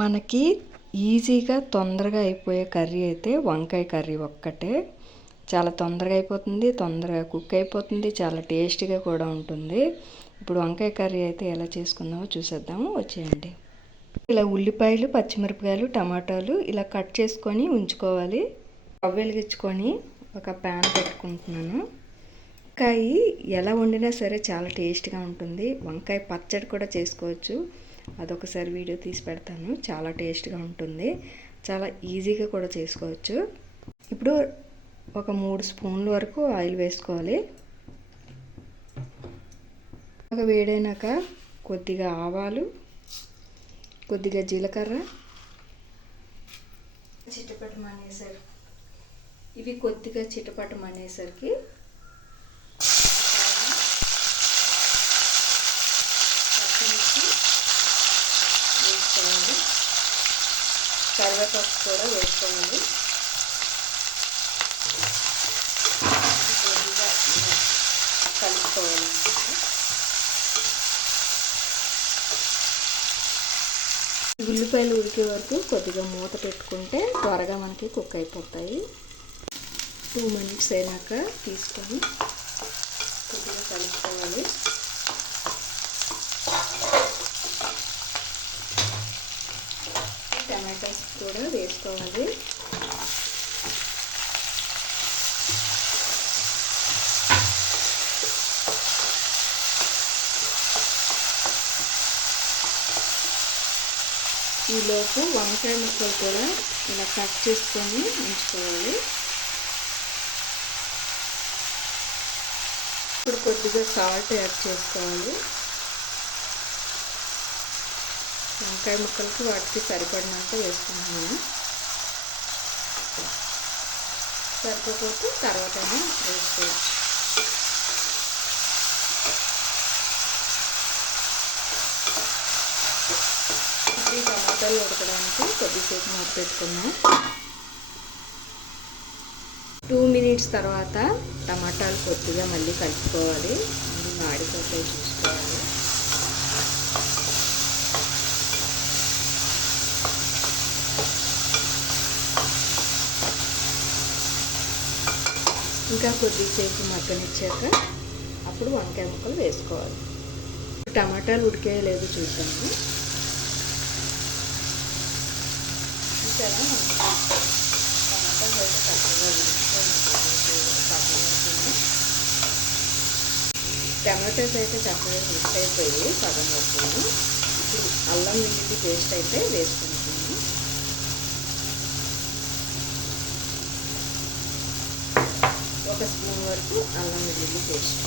మనకి ఈజీగా తొందరగా అయిపోయే కర్రీ అయితే వంకాయ కర్రీ ఒక్కటే. చాలా తొందరగా అయిపోతుంది, తొందరగా కుక్ అయిపోతుంది, చాలా టేస్టీగా కూడా ఉంటుంది. ఇప్పుడు వంకాయ కర్రీ అయితే ఎలా చేసుకుందామో చూసేద్దాము, వచ్చేయండి. ఇలా ఉల్లిపాయలు, పచ్చిమిరపకాయలు, టమాటాలు ఇలా కట్ చేసుకొని ఉంచుకోవాలి. స్టవ్ వెలిగించుకొని ఒక ప్యాన్ పెట్టుకుంటున్నాను. వంకాయ ఎలా వండినా సరే చాలా టేస్ట్గా ఉంటుంది. వంకాయ పచ్చడి కూడా చేసుకోవచ్చు, అదొకసారి వీడియో తీసి పెడతాను. చాలా టేస్ట్గా ఉంటుంది, చాలా ఈజీగా కూడా చేసుకోవచ్చు. ఇప్పుడు ఒక 3 స్పూన్ల వరకు ఆయిల్ వేసుకోవాలి. బాగా వేడైనాక కొద్దిగా ఆవాలు, కొద్దిగా జీలకర్ర, చిటపటమనేసరికి ఇవి కొద్దిగా చిటపటమనేసరికి వేసుకోవాలి. కరివేపాకు కూడా వేసుకోవాలి. కొద్దిగా కలుపుకోవాలి. ఉల్లిపాయలు ఉడికే వరకు కొద్దిగా మూత పెట్టుకుంటే త్వరగా మనకి కుక్ అయిపోతాయి. 2 మినిట్స్ అయినాక తీసుకొని కొద్దిగా కలుపుకోవాలి. టమాటాస్ కూడా వేసుకోవాలి. ఈలోపు వంకాయ ముక్కలు కూడా ఇలా కట్ చేసుకొని ఉంచుకోవాలి. ఇప్పుడు కొద్దిగా సాల్ట్ యాడ్ చేసుకోవాలి. వంకాయ ముక్కలకి వాటికి సరిపడినంత వేసుకుంటున్నాను. సరిపోతే తర్వాత వేసుకోవచ్చు. ఈ టమాటాలు ఉడకడానికి కొద్దిసేపు మూత పెట్టుకున్నాం. 2 మినిట్స్ తర్వాత టమాటాలు కొద్దిగా మళ్ళీ కలుపుకోవాలి. ఆడిపోతాయి చూసుకోవాలి. ఇంకా కొద్దిసేపు మగ్గనిచ్చాక అప్పుడు వంకాయ ముక్కలు వేసుకోవాలి. టమాటాలు ఉడికేయలేదు చూద్దాము. టమాటాలు అయితే చక్కగా టమాటాస్ అయితే చక్కగా మిక్స్ అయిపోయి సగం వరకు. ఇప్పుడు అల్లం వెల్లుల్లి పేస్ట్ అయితే వేసుకుంటున్నాను. ఒక స్పూన్ వరకు అల్లం వెల్లుల్లి పేస్ట్.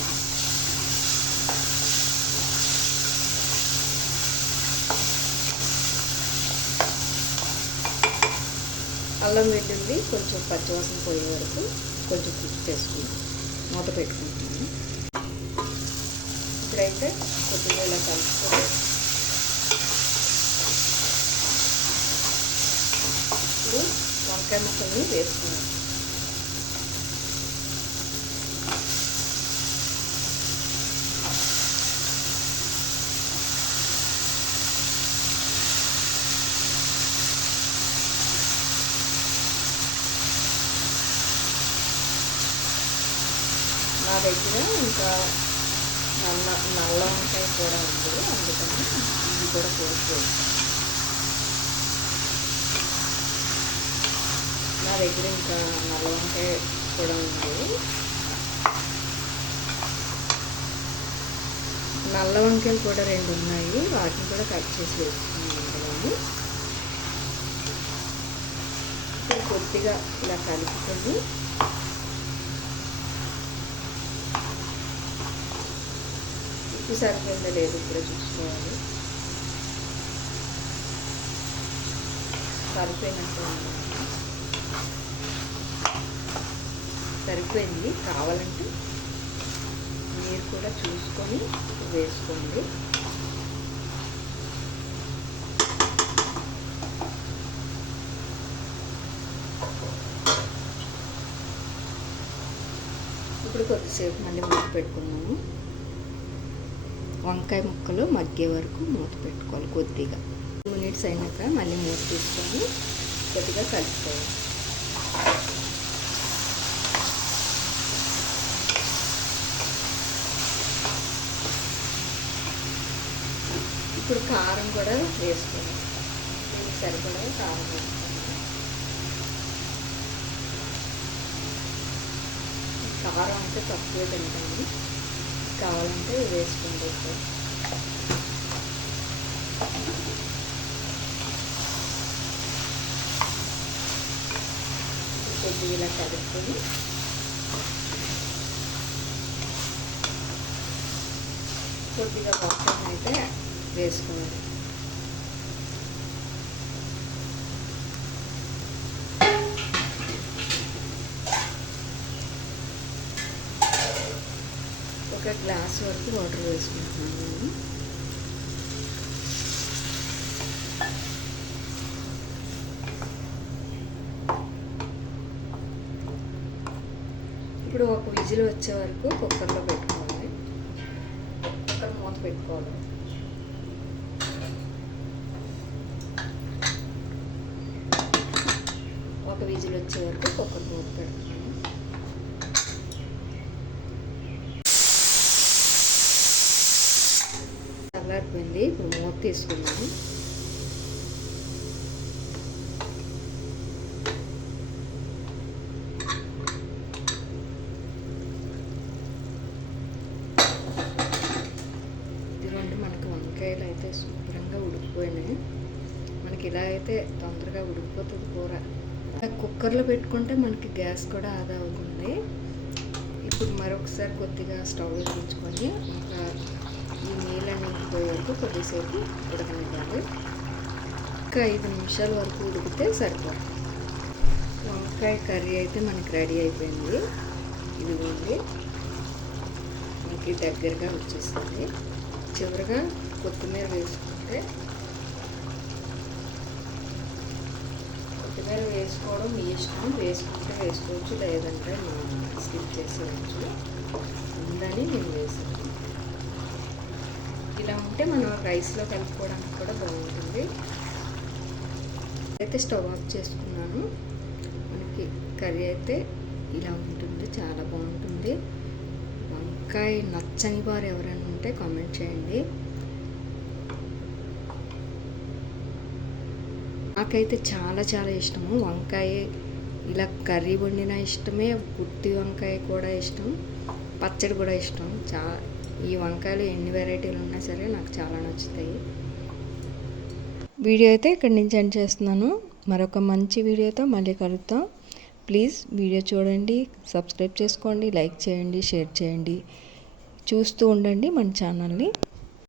అల్లం వెల్లుల్లి కొంచెం పచ్చివాసన పోయే వరకు కొంచెం కుక్ చేసుకుంటాం. మూత పెట్టుకుంటున్నాను. ఇప్పుడైతే కొద్దిగా ఇలా కలుపుకొని ఇప్పుడు వంకాయ ముక్కల్ని వేసుకున్నాను. నా దగ్గర ఇంకా నల్ల వంకాయ కూడా ఉంది, అందుకని ఇది కూడా కోసుకోవచ్చు. నా దగ్గర ఇంకా నల్ల వంకాయ కూడా ఉంది. నల్ల వంకాయలు కూడా 2 ఉన్నాయి, వాటిని కూడా కట్ చేసి వేసుకున్నాను అందులోని. ఇప్పుడు కొద్దిగా ఇలా కలుపుకొని ఉప్పు సరిపోయిందా లేదు ఇప్పుడు చూసుకోవాలి. సరిపోయింది. కావాలంటే మీరు కూడా చూసుకొని వేసుకోండి. ఇప్పుడు కొద్దిసేపు మళ్ళీ మూత పెట్టుకున్నాము. వంకాయ ముక్కలు మగ్గే వరకు మూత పెట్టుకోవాలి కొద్దిగా. మినిట్స్ అయినాక మళ్ళీ మూత తీసుకొని కొద్దిగా కలుపుకోవాలి. ఇప్పుడు కారం కూడా వేసుకోవాలి. దీనికి సరిపడా కారం వేసుకోవాలి. కారం అంటే తక్కువే తింటాము, కావాలంటే వేసుకోండి. కొద్దిగా ఇలా కలుపుకొని కొద్దిగా వాటర్ అయితే వేసుకోవాలి. ఒక గ్లాస్ వరకు వాటర్ వేసుకుంటున్నాను నేను. ఇప్పుడు ఒక విజిల్ వచ్చే వరకు కుక్కర్లో పెట్టుకోవాలి. కుక్కర్ మూత పెట్టుకోవాలి. ఒక విజిల్ వచ్చే వరకు కుక్కర్ మూత పెట్టుకోవాలి. చల్లారిపోయింది. ఇప్పుడు మూత తీసుకున్నాను. ఇదిగోండి, మనకు వంకాయలు అయితే శుభ్రంగా ఉడికిపోయినాయి. మనకి ఇలా అయితే తొందరగా ఉడికిపోతుంది కూర. కుక్కర్లో పెట్టుకుంటే మనకి గ్యాస్ కూడా ఆదా అవుతుంది. ఇప్పుడు మరొకసారి కొద్దిగా స్టవ్ వెలిగించుకొని ఇంకా ఈ నీళ్ళని పోయే వరకు కొద్దిసేపు ఉడకనివ్వాలి. ఇంకా 5 నిమిషాల వరకు ఉడికితే సరిపోతుంది. వంకాయ కర్రీ అయితే మనకి రెడీ అయిపోయింది. ఇదిగోండి, మనకి దగ్గరగా వచ్చేసింది. చివరిగా కొత్తిమీర వేసుకుంటే, కొత్తిమీర వేసుకోవడం మీ ఇష్టం, వేసుకుంటే వేసుకోవచ్చు, లేదంటే మనం స్కిప్ చేసేయచ్చు. ఉందని నేను వేసాను. ఇలా ఉంటే మనం రైస్లో కలుపుకోవడానికి కూడా బాగుంటుంది. అయితే స్టవ్ ఆఫ్ చేసుకున్నాను. మనకి కర్రీ అయితే ఇలా ఉంటుంది, చాలా బాగుంటుంది. వంకాయ నచ్చని వారు ఎవరైనా ఉంటే కామెంట్ చేయండి. నాకైతే చాలా చాలా ఇష్టము వంకాయ. ఇలా కర్రీ వండిన ఇష్టమే, గుత్తి వంకాయ కూడా ఇష్టం, పచ్చడి కూడా ఇష్టం. ఈ వంకాయలు ఎన్ని వెరైటీలు ఉన్నా సరే నాకు చాలా నచ్చుతాయి. వీడియో అయితే ఇక్కడి నుంచి ఎండ్ చేస్తున్నాను. మరొక మంచి వీడియోతో మళ్ళీ కలుద్దాం. ప్లీజ్ వీడియో చూడండి, సబ్స్క్రైబ్ చేసుకోండి, లైక్ చేయండి, షేర్ చేయండి. చూస్తూ ఉండండి మన ఛానల్ని.